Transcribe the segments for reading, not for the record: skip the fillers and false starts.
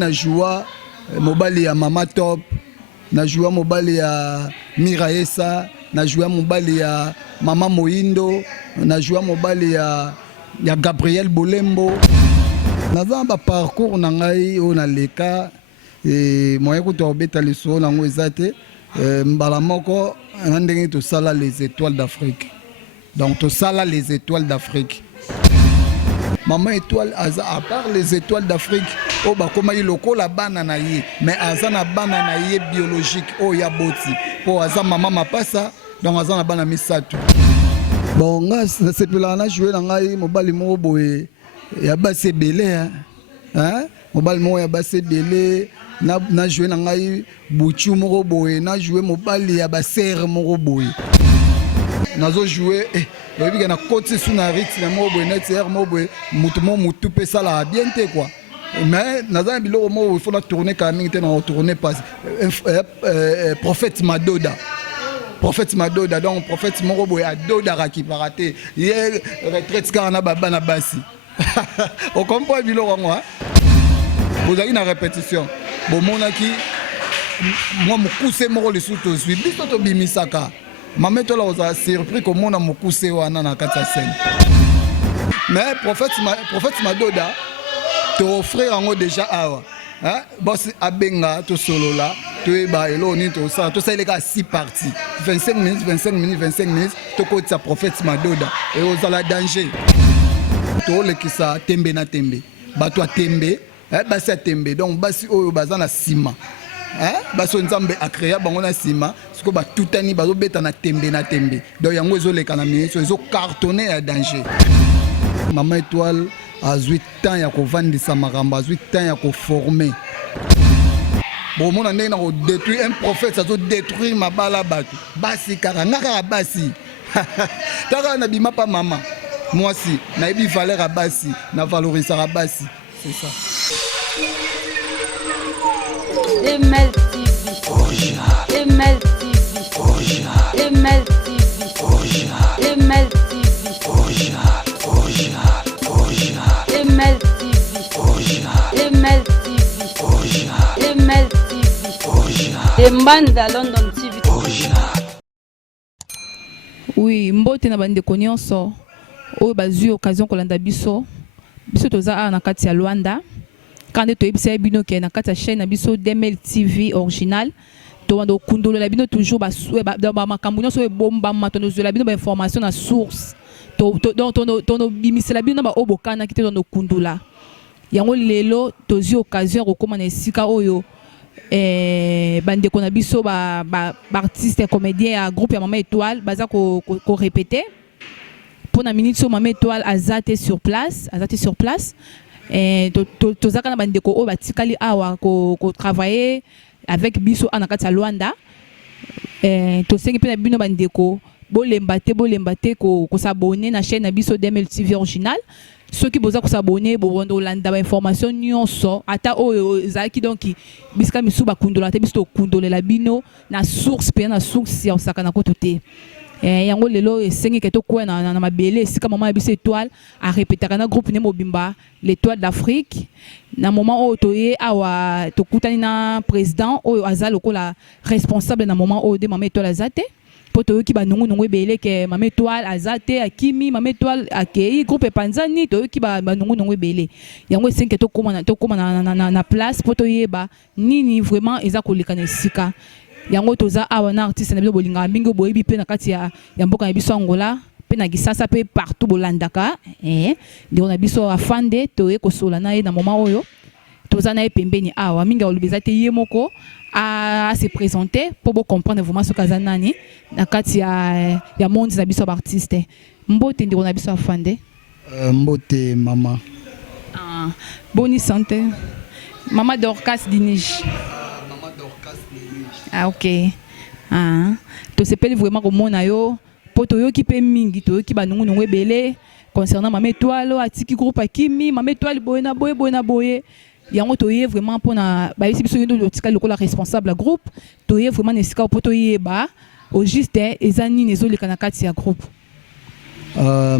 Na joua mobali ya Mama Top, na joua mobali ya Miraesa, na joua mobali ya Mama Moindo, na joua mobali ya Gabriel Bolembo. Naza ba parcours na ngai o na leka moyen ko to beta liso na ngo ezate mbala moko ndenge to sala les étoiles d'Afrique. Donc to sala les étoiles d'Afrique. Maman étoile à part les étoiles d'Afrique, oh bah comment il loko la banana yé, mais azana banana yé biologique, oh ya boti, oh azan maman ma passa, donc azana banana misatu. Bon nga c'est plus là on a joué dans ngai mobali mo boye ya basse belé hein, mobali mo ya basse belé na joué dans ngai buchu mo boye, na joué mobali ya baser mo boye. Nazo joué lobi na côté sous na rythme na mo boye net hier mo boye mutu pe ça la bien té quoi. Mais naza biloko mo il faut la tourner quand même té na tourner pas prophète Madoda. Prophète Madoda donc prophète mo boye adoda raki paraté. Hier retraite kana baba na basi. On comprend biloko moi. Vous avez une répétition. Bon monaki moi mo couser mo le sous to suivi biso to bimisaka. Maman toi là on a surpris comme on a mokuse wana na kata scène. Mais prophète Madoda te offrir en déjà awa. Hein? Boss abenga to solo là, tu ba elo ni to ça les gars 6 parties. 25 minutes to côté sa prophète Madoda et aux ala danger. To le ki sa tembe na tembe. Ba toi tembe, ba sa tembe. Donc basi oyo bazana sima. Baso nzambe a créé bango na sima siko ba tutani bazo beta na tembe donc yango ezo leka na ministre ezo cartonner à danger. Maman étoile a 8 ans ya ko vandisa makamba 8 ans ya ko former bon mon ndenge na ko détruire un prophète ça zo détruire mabala batu basi kaka ngaka basi taka na bima pa mama moi si na ebi valeur à basi na valoriser à basi c'est ça. ML TV original, ML TV original, ML TV original, ML TV original, ML TV original, ML TV original, ML TV original, Embanda London TV original. Oui, mbote na bande konyonso o bazui occasion kolanda biso toza na kati ya Luanda. Quand tu es bino qui est dans la chaîne biso DML TV original to ando kundolo la bino toujours ba dans makambuno so bomba matono la bino ba information na source donc tono bimisi la bino ba obokana ki te dans kundula yango lelo tozi occasion rekomana esika oyo bande kona biso ba artiste comédien à groupe ya Mama Étoile baza ko répéter pour na minute so Mama Étoile azate sur place tozaka na bandeko o batikali awa ko travailler avec biso anakati ya Luanda to sengi pe na bino bandeko bolemba te ko s'abonner na chaîne na biso DML TV original ceux qui boza ko s'abonner bo landa ba information nyonso ata o zaki donc biska misu ba kundola te biso kundolela bino na source ya osakana ko te. Yango lelo esengi keto kwa na mabele sika maman biso étoile a répéter na groupe ne mobimba l'étoile d'Afrique na moment o toye awa to kutani na président o azalo ko la responsable na moment o de Mama Étoile azate poto ki ba nungu ebele ke Mama Étoile azate akimi Mama Étoile akei groupe panzani to ki ba nungu ebele yango esengi keto koma na place poto yeba nini vraiment eza ko lekana sika. Yango toza awana artiste na biso bolinga mingi boyebi pe na kati ya mboka na biso Angola pe na Gisasa pe partout bolandaka ndeko na biso afande toye kosola na ye na moment oyo toza na ye pembeni awa mingi olobeza te ye moko a se présenter pour bo comprendre vraiment ce kaza nani na kati ya monde na biso artiste mbote ndeko na biso afande mbote mama boni santé Mama Dorcas Dinige. Ah ok. To sepeli vraiment comme mon ayo poto yo ki pe mingi to ki ba nungu ebele concernant Mama Étoile atiki groupe akimi Mama Étoile boyena boye yango to ye vraiment pona ba isi biso yo tika lokola responsable groupe to ye vraiment nesika poto yeba au juste ezani nezo lekana kati ya groupe.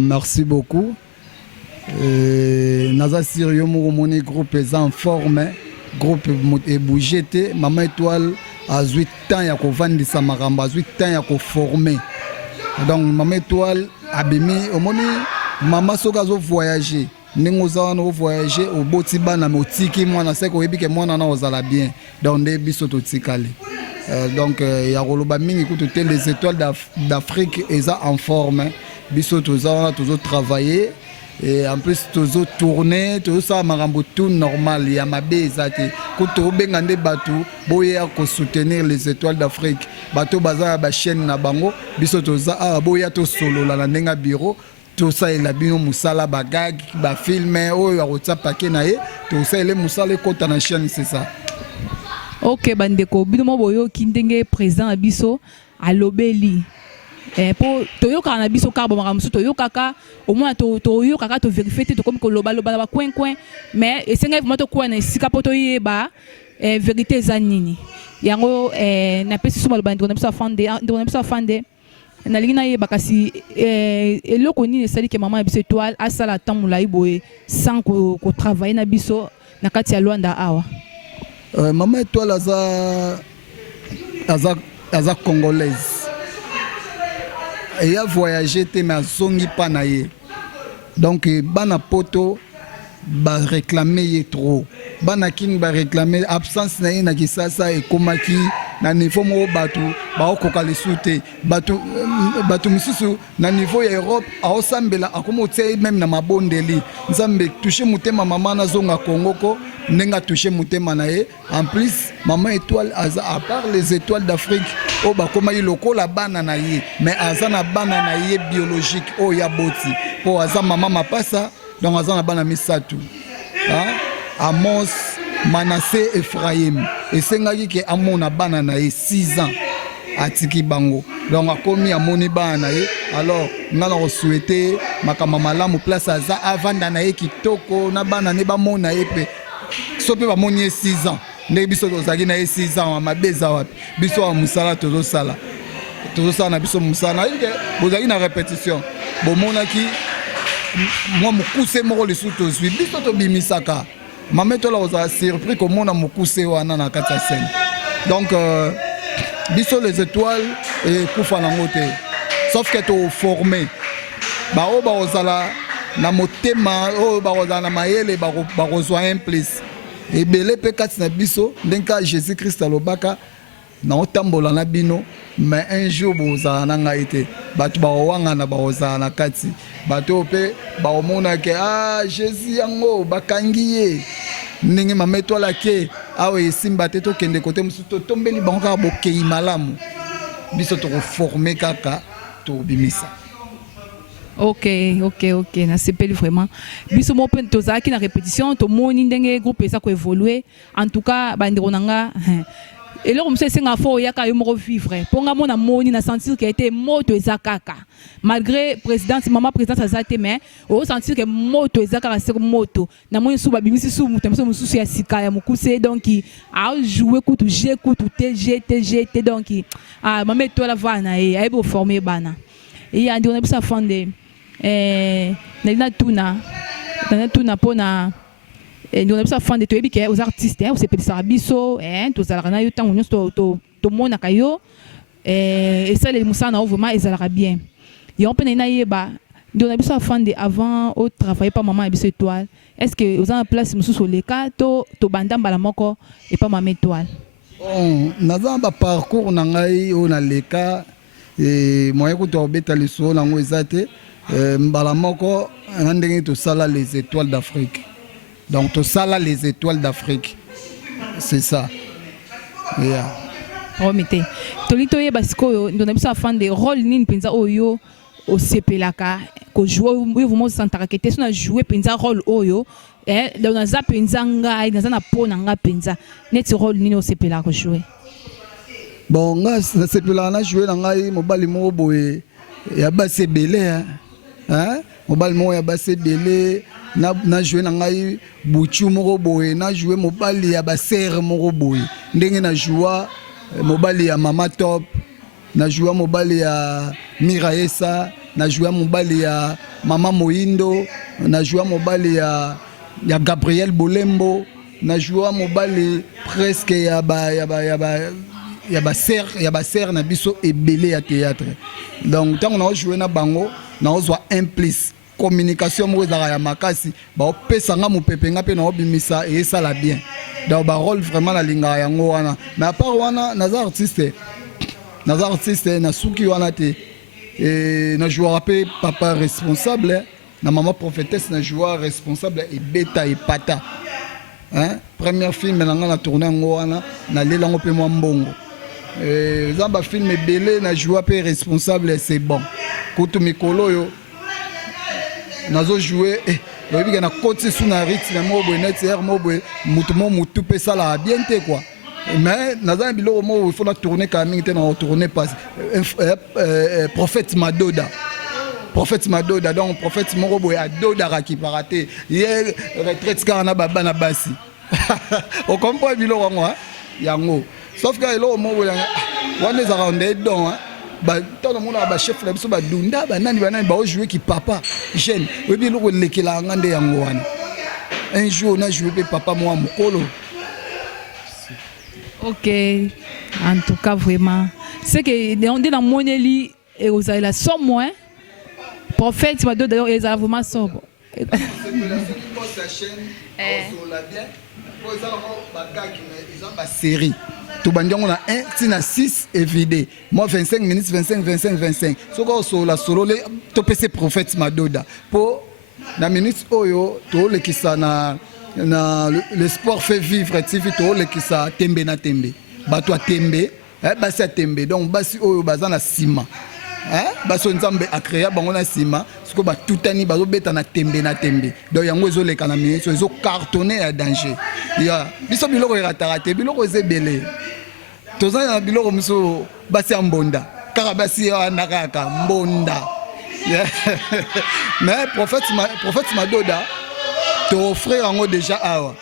Merci beaucoup. Naza sérieux mon groupe est en forme groupe bougé te Maman Étoile a 8 ans ya ko vandisa makambo 8 ans ya ko former donc Maman Étoile abimi omoni mama soka zo voyager ndenge ozana o voyager au boti bana motiki mwana seko oyebi ke mwana na ozala bien donc nde biso totikali donc ya koloba mingi kutu te les étoiles d'Afrique eza en forme biso toza tozo travailler et en plus tozo tourner tozo sa makambo tout normal ya mabe ezate kutu benga nde batu boya ko soutenir les étoiles d'Afrique bato baza ba chaîne na bango biso toza boya to solo la ndenga bureau tout ça il a bien musala bagag ba filmer oyo akotsa paquet na ye tout ça il est musala kota na chaîne c'est ça. Ok bandeko bino mo boyo kindenge président biso alobeli po toyoka na biso karbo makamusu toyokaka au moins toyokaka to vérifier to comme ko loba loba ba coin coin mais esenga vraiment to ko na sika poto yeba vérité ezanini yango na pesi suma loba ndona biso afande na lingina yeba kasi eloko nini esali ke maman biso étoile asala tamula iboye sans ko travailler na biso na kati ya Luanda awa. Maman Étoile aza congolaise et a voyagé te mais azongi pa na ye donc bana poto ba réclamer ye trop bana king ba réclamer absence na ye na kisasa e komaki na niveau mo batu ba okoka lesute batu misusu na niveau ya Europe aosambela akomo tse même na mabondeli nzambe toucher mutema mama na zonga Congo ko nenga toucher mutema na ye en plus Maman Étoile aza à part les étoiles d'Afrique o ba koma iloko la bana na ye mais aza na bana na ye biologique o ya boti po aza mama mapasa donc aza na bana misatu Amos Manassé Ephraim esengaki ke amona bana na ye 6 ans atiki bango donc akomi amoni bana na ye alors ngana ko souhaiter makama malamu place aza avanda na ye kitoko na bana ne ba mona ye pe sope ba moni 6 ans ndenge biso tozaki na ye 6 ans mabeza wapi biso wa musala tozosala na biso musala ike bozaki na répétition bomonaki moi mukuse moko lesu tozwi biso tobimisaka Maman Étoile oza surpris komona mukuse wana na kati ya scène donc biso les étoiles et kufa nango te sauf que to formé ba o ba ozala na motema o ba ozala na mayele ba kozwa un plus et belé pe kati na biso ndenka Jésus Christ alobaka na otambola na bino mais un jour bozala na ngai te bato ba wanga na ba ozala na kati bato pe ba omona ke Jésus yango bakangi ye ndenge Maman Étoile ke awe esimba te tokende kote mosusu totombeli bango kaka bokei malamu biso tokoforme kaka tobimisa. Ok, na sepeli vraiment biso mo pe tozalaki na répétition tomoni ndenge groupe eza ko évoluer en tout cas bandeko nanga et là, monsieur Senga fo yaka yo moko vivre. Ponga mona moni na sentir que était moto ezakaka. Malgré présidente maman présidente azate mais o sentir que moto ezakaka c'est moto. Na moni sou ba bimisi sou mutemso mususu ya sika ya mukuse donc a jouer kutu G kutu TGT donc Maman Étoile va na e aibo former bana. Et andi on a bisa fande na tuna pona et nous avons fait des trucs aux artistes aux spécialistes biso tous à la yo tant nous to mona kayo et ça les moussa na vraiment ils allaient bien et on peut na yeba nous avons fait avant au travail pas Maman biso Étoile est-ce que vous avez en place musu sur les cas to banda mbala moko et pas Maman Étoile naza ba parcours na ngai o na leka et moi ko to beta liso na ngo ezate mbala moko ndenge to sala les étoiles d'Afrique. Donc tout ça là les étoiles d'Afrique. C'est ça. Yeah. Romité. Tolito ye basiko ndona biso afande rôle nini penza oyo o sepelaka ko jouer vraiment santaka kete so na jouer penza rôle oyo donc na za penza ngai na za na pona nga penza net rôle nini o sepelaka ko jouer. Bon nga sepelaka na jouer na ngai mobali mo boye ya base belé hein mobali mo ya base belé na joué na ngai buchu moko boye na joué mobali ya baser moko boye ndenge na joua mobali ya Mama Top na joua mobali ya Miraesa na joua mobali ya Mama Moindo na joua mobali ya Gabriel Bolembo na joueur mobile presque ya ba ser na biso ebele ya théâtre. Donc tant on a joué na bango na ozwa implice communication mo ezaka ya makasi ba opesa nga mopepe nga pe na obimisa et ça la bien. Donc ba rôle vraiment la linga yango wana. Mais à part wana naza artiste na suki wana te et na joueur pe papa responsable na maman prophétesse na joueur responsable et beta et pata. Hein? Premier film na tourné ngo wana na lelango pe mwa mbongo. Zamba film belé na joueur pe responsable c'est bon. Kutu mikolo yo nazo jouer lobi na koti suna rythme mo bo net er mo bo mutu pe ça la bien te quoi. Mais naza biloko mo il faut la tourner quand même na tourner pas prophète Madoda. Donc prophète Morobo a Doda raki paraté. Hier retraite kana baba na basi. On comprend biloko moi yango. Sauf que là mo wana za rendre don ba tant le monde ba chef la biso ba dunda ba nani ba jouer qui papa jeune. Oui biloko lekela ngande yango wana. Un jour on a joué papa moi mokolo. Ok, en tout cas vraiment c'est que on dit la moneli et aux la somme moins prophète Madoda d'ailleurs ils ont vraiment sobre. Série. Tout le monde a 1 à 6 évidé. Moi 25 minutes 25. So go solo to PC prophète Madoda. Pour la minute oyo to le kisa na le sport fait vivre TV to le kisa tembe na tembe. Ba toi tembe, basi tembe. Donc basi oyo bazana sima. Baso nzambe a créé bango na sima siko ba tutani bazo beta na tembe donc yango ezo leka na minute ezo cartonner à danger ya biso biloko eratarate biloko ezebele toza na biloko muso basi ambonda kaka basi wana kaka mbonda mais prophète Madoda to frère yango déjà awa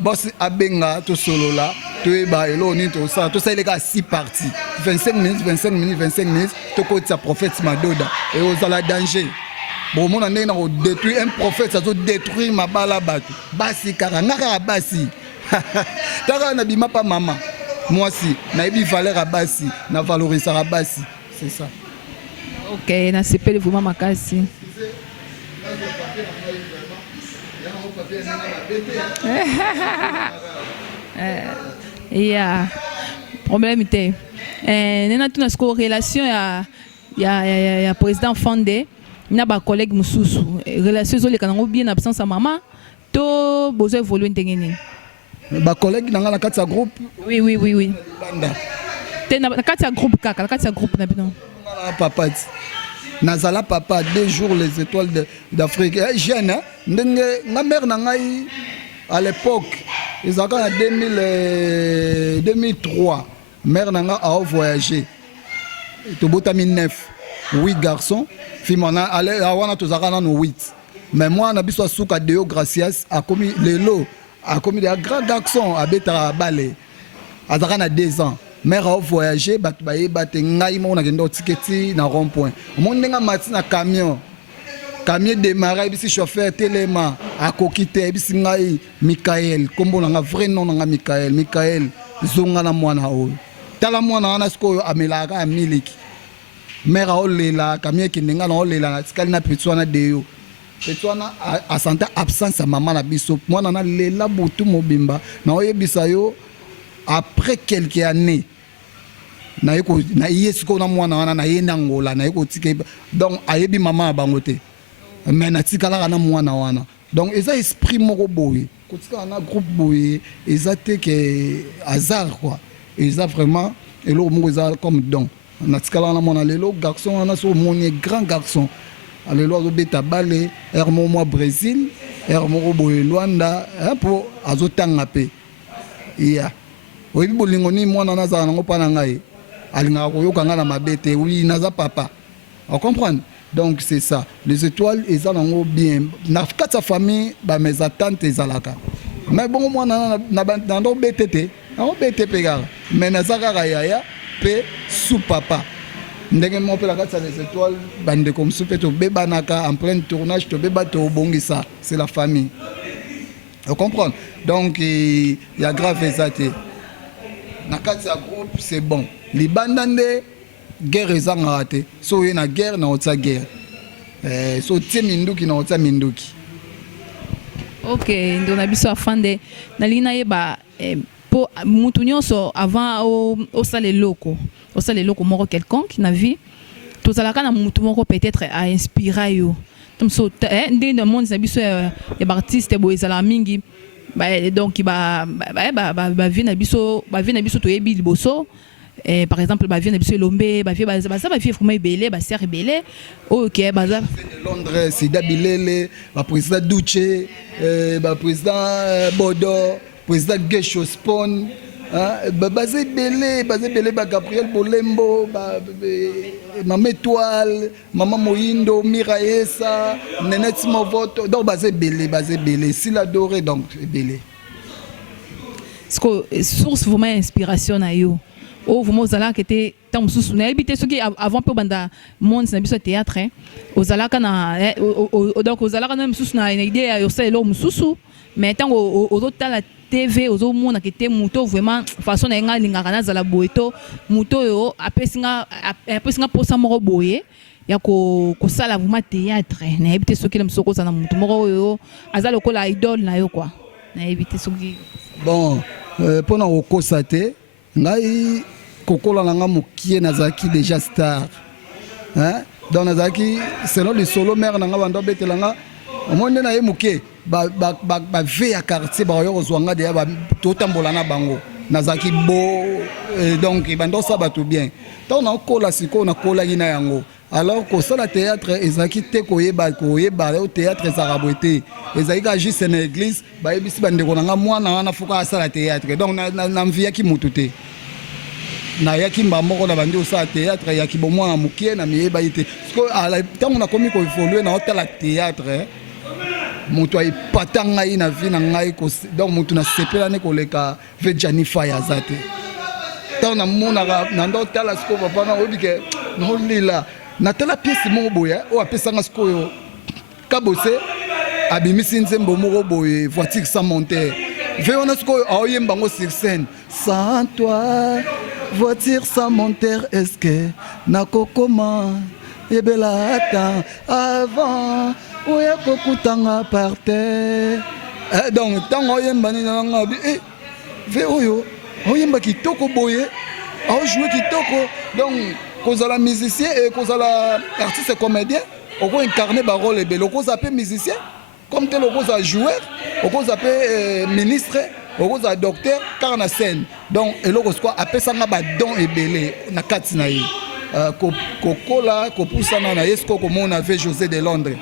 boss abenga to solo là to eba elo ni to ça to ça il est à 6 parties 25 minutes to côté sa prophète Madoda et aux la danger bon mon ane na détruire un prophète ça doit détruire ma bala batu basi karanga basi tara na bima pa maman moi si na ebi valeur à basi na valoriser à basi c'est ça. Ok na sepele vraiment makasi. Yeah, problème était nena tuna sko relation ya président Fondé na ba collègue mususu relation zo le kanango bien absence à maman to besoin évoluer ndengeni ba collègue na ngala kati ya groupe oui te na kati ya groupe kaka na kati ya groupe na bino papa nazala papa 2 jours les étoiles d'Afrique jeune ndenge nga mère na ngai à l'époque ils ont en 2003 mère na nga a voyagé to botami 9 8 garçons fimona aller awana to zakana no 8 mais moi na biso suka deo gracias a commis lelo a commis des grands garçons à beta balé a zakana 2 ans mère a voyagé bat baye bat ngai mo na kendo tiketi na rond point mo ndenga mati na camion démarré bisi chauffeur téléma a kokité bisi ngai Michael kombo na nga vrai nom na Michael zonga na mwana o tala mwana na sko amelaka amiliki mère o lela camion ki ndenga na o lela na tikali na petwana deyo petwana a santa absence à maman na biso mwana na lela butu mobimba na oyebisa yo après quelques années na yesko na mwana wana na yena ngola na yeko tike donc ayebi maman bangote mais na tikala na mwana wana donc eza esprit moko boye kotika na groupe boye eza te que hasard quoi eza vraiment elo moko eza comme don na tikala na mwana lelo garçon wana so moni grand garçon alelo zo beta balé ermo moi Brésil ermo boye Luanda pour azotanga pe iya oyebi bolingo ni mwana nazala nango pa na ngai alinga koyoka nga na mabete oui naza papa on comprend donc c'est ça les étoiles eza nango bien na kati ya famille ba mes attentes ezalaka mais bon mwana na ndo betete na bete pe kaka mais naza kaka yaya pe sous papa ndenge mo pe la kati ya les étoiles bande comme sous pe to bebanaka en plein tournage to beba to bongisa c'est la famille Vous comprenez? Donc, il y a grave exacté. Dans le groupe, c'est bon. Les bandes guerre est raté. So il y a une guerre, na autre guerre. So tie minduki na autre minduki. Ok, donc na biso afande na lina yeba pour mutu nyonso avant au sale loko moko quelconque na vie. Tout alaka na mutu moko peut-être a inspiré yo. Comme so ndé dans monde na biso ya artiste bo ezala mingi. Donc ba vie na biso to yebi liboso. Par exemple, bah vient de Lombe, bah vient vraiment belé, bah serre belé. OK, bah ça. Londres, c'est Dabilele, bah président Duce, bah président Bodo, président Gesho Spon, bah basé belé, bah Gabriel Bolembo, bah Maman Étoile, Maman Moindo, Miraesa, Nenette Movoto, donc basé belé, s'il adoré donc belé. Ce que source vraiment inspiration à yo. Oh vraiment aux qui était tant sous na habité ce qui avant peu banda monde na biso théâtre aux alaka na donc aux alaka même sous na une idée yo c'est l'homme sous mais tant aux autres la TV aux autres monde qui était muto vraiment façon na nga linga kana zala boeto muto yo apesinga pour ça moko boye ya ko sala vraiment théâtre na habité ce qui l'aime soko na muto moko yo azalo ko la idole na yo quoi na habité ce qui bon pour na okosate ngai kokola nanga mokie nazaki déjà star hein donc nazaki selon le solo mère nanga bando betelanga omonde na ye mokie ba ve ya quartier ba yo kozwanga de ba totambola na bango nazaki bo donc bando ça ba tout bien donc na kola siko na kola ina yango alors que ça la théâtre ezaki te koyeba au théâtre ezarabwete ezaki ka juste na église ba yebisi bandeko nanga mwana na fuka ça la théâtre donc na mvia ki mututé na yaki mbamoko na bandi osa théâtre yaki bomwa na mukie na miyeba ite parce que ala tango na komi ko évoluer na hôtel la théâtre mutu ay patanga ina vie na ngai ko donc mutu na sepela ne koleka ve Janifa ya zate tango na mona na ndo tala sko papa na obike no lila na tala pièce mo boya o apesanga sko yo kabose abimisi nzembo moko boye voiture sans monter ve on a sko oyemba ngo sur scène sans toi voiture sans monteur, est-ce que nakokoma ebela ata avant oya kokutanga par terre donc tango yemba ni nanga ve oyo oyemba kitoko boye o jouer kitoko donc kozala musicien et kozala artiste comédien oko incarner ba rôle ebelo ko zaper musicien comme tel oko za joueur oko zaper ministre okoza docteur car na scène donc eloko quoi apesanga ba don ebele na kati na ye kokola kopusana na yesko komona ve José de Londres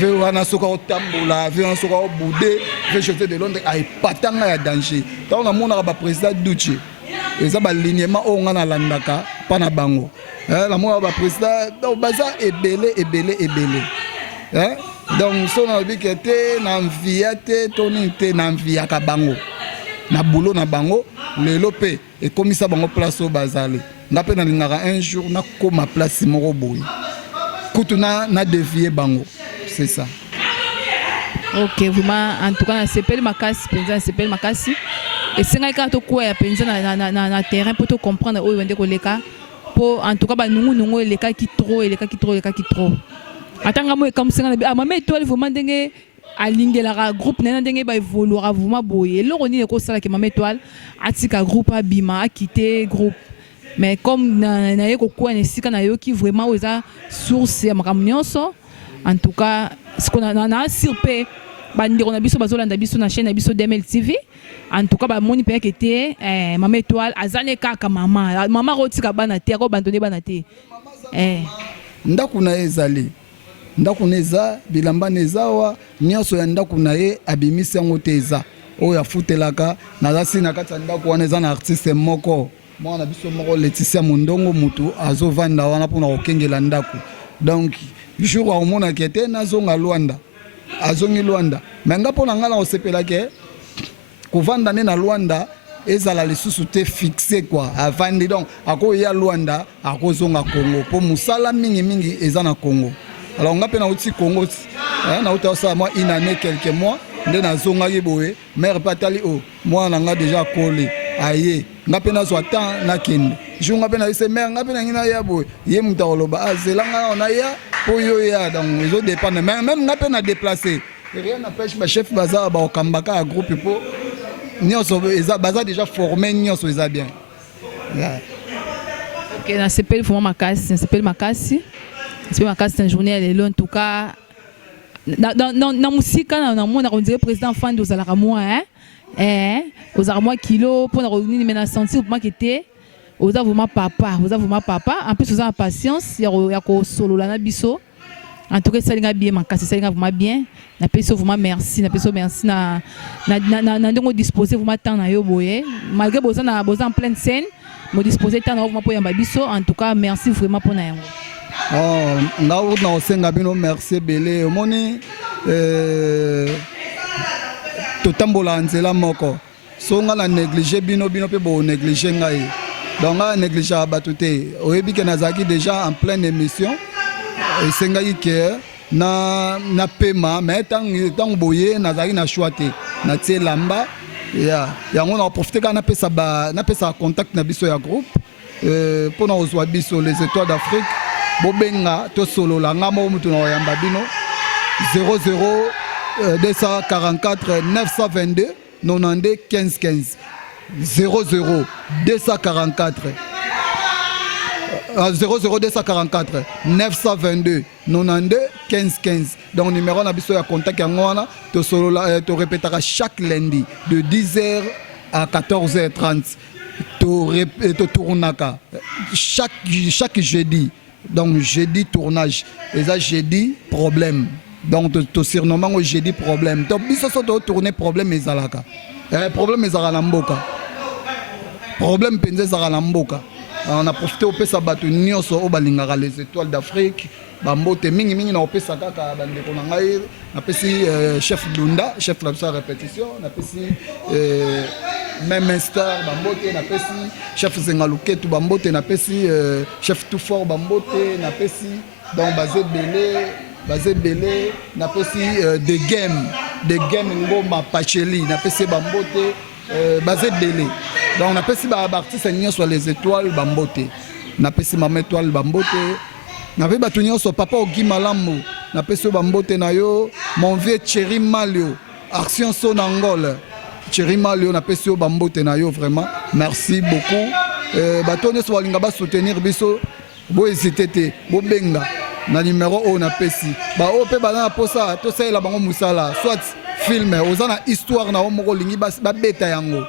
ve wana soka otambola ve wana soka obude ve José de Londres ay patanga ya danger donc na mona ba président Duce eza ba lignement o ngana landaka pana bango la mona ba président donc baza ebele hein donc so na bikete na mviate toni te na mviaka bango na boulot na bango lelo pe et comme ça bango place au bazali ngape na lingaka un jour na koma place moko boy kutuna na dévier bango c'est ça. OK vraiment en tout cas c'est pas makasi penza c'est pas makasi et c'est ngai to quoi ya penza na terrain pour te comprendre oyo wende ko leka pour en tout cas ba nungu leka ki trop atanga mo comme singa na Maman Étoile vraiment ndenge alingela groupe nena ndenge ba évoluera vraiment boye eloko nini ko sala ke Maman Étoile atika groupe abima a quitté groupe mais comme na yeko kwa nesika na yoki vraiment oza source ya makamnyonso en tout cas ce qu'on a surpé bandiro na biso bazolanda biso na chaîne na biso DML TV en tout cas ba moni pe que te Maman Étoile azane kaka mama rotika bana te ko bandone bana te ndaku na ezali ndako neza bilamba nezawa nyonso ya ndako na ye abimisi yango te eza oyo afutelaka nazasi na kati ya ndako wana eza na artiste moko mwana biso moko Laetitia Mondongo mutu azovanda wana mpona kokengela ndako donc jour aomonaki ete nazonga Lwanda azongi Lwanda me nga mpona nga na kosepelaki kovanda nde na Lwanda ezala lisusu te fixe quoi avandi donc akoya Lwanda akozonga Congo mpo mosala mingi eza na Congo. Alors on a peine outil Congo, on a aussi moi une année quelques mois nde nazongaki boye mère patali o mwana nga déjà collé aye nga pe nazwa temps nakende jour nga pe naise mère nga pe nangi naya boye ye mutu akoloba azelanga na ya po yo ya donc ezo dépendre même nga pe na déplacé rien n'empêche bachef baza baokambaka ya groupe po nyonso baza déjà formé nyonso eza bien. Ok, na sepeli vraiment makasi, na sepeli makasi na journée ya lelo en tout cas na musika na mona on dirait président fan aux alakamwa aux armois kilo pour na nini mais na sentir pour moi qui était aux vraiment papa en plus aux en patience ya ko solo la na biso en tout cas ça linga bien makasi ça linga vraiment bien na peso vraiment merci na ndongo disposer vraiment temps na yo boye malgré boza en pleine scène mo disposer temps na vraiment pour yamba biso en tout cas merci vraiment pour na yango. Oh nga na osenga bino merci belé omoni totambola nzela moko so nga na négliger bino pe bo négliger ngai donc nga négliger bato te oyebi ke nazaki déjà en pleine émission esengaki ke na pema mais tant boye nazaki na choix te na tie lamba ya yango na profiter kana pesa contact na biso ya groupe pour na ozwa biso les étoiles d'Afrique bobenga to solo la ngamo mutu na yamba bino 00 244 922 92 15 15 00 244 00244 922 92 15 15 donc numéro na biso ya contact yango wana to solo la to répétera chaque lundi de 10h à 14h30 to tournaka chaque jeudi donc jeudi tournage et ça jeudi problème donc to surnommant au jeudi problème donc biso so to tourner problème ezalaka problème ezala na mboka problème penze ezala na mboka. On a profité au pesa batu nyonso o balingaka les étoiles d'Afrique bambote mingi na opesa kaka bandeko na ngai na pesi chef Lunda chef la répétition na pesi même star bambote na pesi chef Zengaluketu bambote na pesi chef tout fort bambote na pesi donc basé belé na pesi de game ngoma pacheli na pesi bambote basé belé donc na pesi ba artiste nyonso les étoiles bambote na pesi mama étoile bambote na pe batu nyonso papa Ogi Malamu na pesi bambote na yo mon vieux Chéri Malio action son Angola Chéri Malio na pesi bambote na yo vraiment merci beaucoup bato nyonso balinga ba soutenir biso bo hésiter te bo benga na numéro o na pesi ba o pe bana posa to sala bango musala soit film ozana histoire na o moko lingi ba beta yango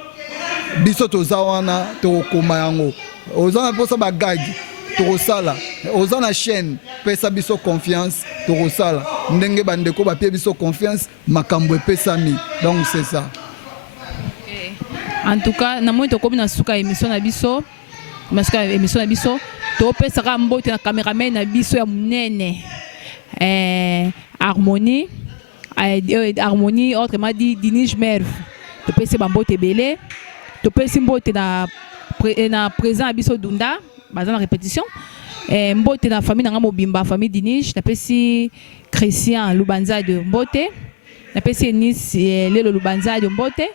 biso toza wana tokoma yango ozana posa bagagi tokosala ozana chaîne pesa biso confiance tokosala ndenge bandeko bapie biso confiance makambo epesami donc c'est ça. En tout cas na moi tokomi na suka émission na biso topesaka mbote na cameraman na biso ya munene harmonie autrement dit Dinige Merve topesi bambote ebele topesi mbote na présent ya biso Dunda baza na répétition mbote na famille nanga mobimba famille Dinige napesi Christian Lubanza de mbote napesi Enis lelo Lubanza de mbote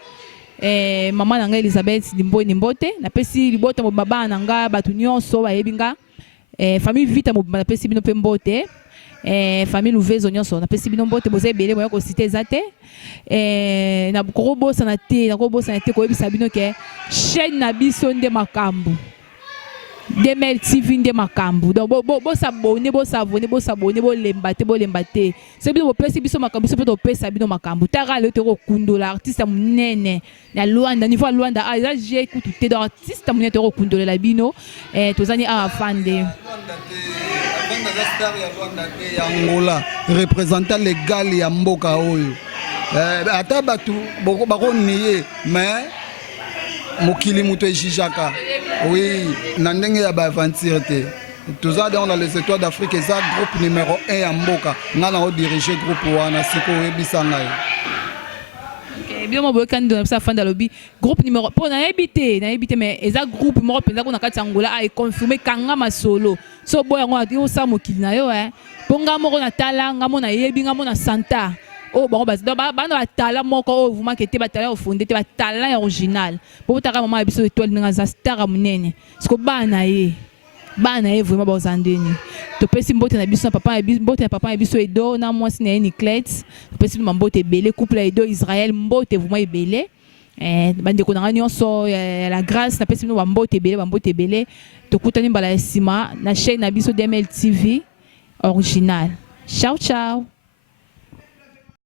maman nanga Elisabeth Dimboni mbote napesi libota mobaba nanga batu nyonso bayebi nga famille Vita mobimba napesi bino pe mbote famille Louvezo nyonso napesi bino mbote boza ebele moya ko cité zate na kobosa na te ko yebisa bino ke chaîne na biso nde makambu Demel TV nde makambu donc bo s'abonner bo lemba te c'est bien bopesi biso makambu so peut pesa bino makambu tara le tero kundola artiste munene na Luanda niveau Luanda a j'ai écouté te donc artiste munene tero kundola la bino tozani a fande Angola représentant légal ya mboka oyo ata batu bako nié mais mokili muto ejijaka oui na ndenge ya ba aventure te toza dans les étoiles d'Afrique eza groupe numéro 1 ya mboka nga na diriger groupe wana siko ebisa ngai bien mo boyekani de sa fanda lobby groupe numéro pour na habité mais eza groupe moko penza ko na kati Angola a confirmer kanga masolo so boya ngo ati o sa mokili na yo ponga moko na tala nga mo na yebi nga mo na santa oh bon bas donc bana talent moko oh vraiment que te ba talent fondé te ba talent original pour ta maman biso étoile nga star munene parce que bana ye vraiment bazandeni to pesi mbote na biso papa mbote na papa biso edo na mwasi na Niclet to pesi mbote belé couple edo Israël mbote vraiment ebelé bandeko na nyonso la grâce na pesi mbote belé to kutani mbala sima na chaîne na biso DML TV original. Ciao ciao.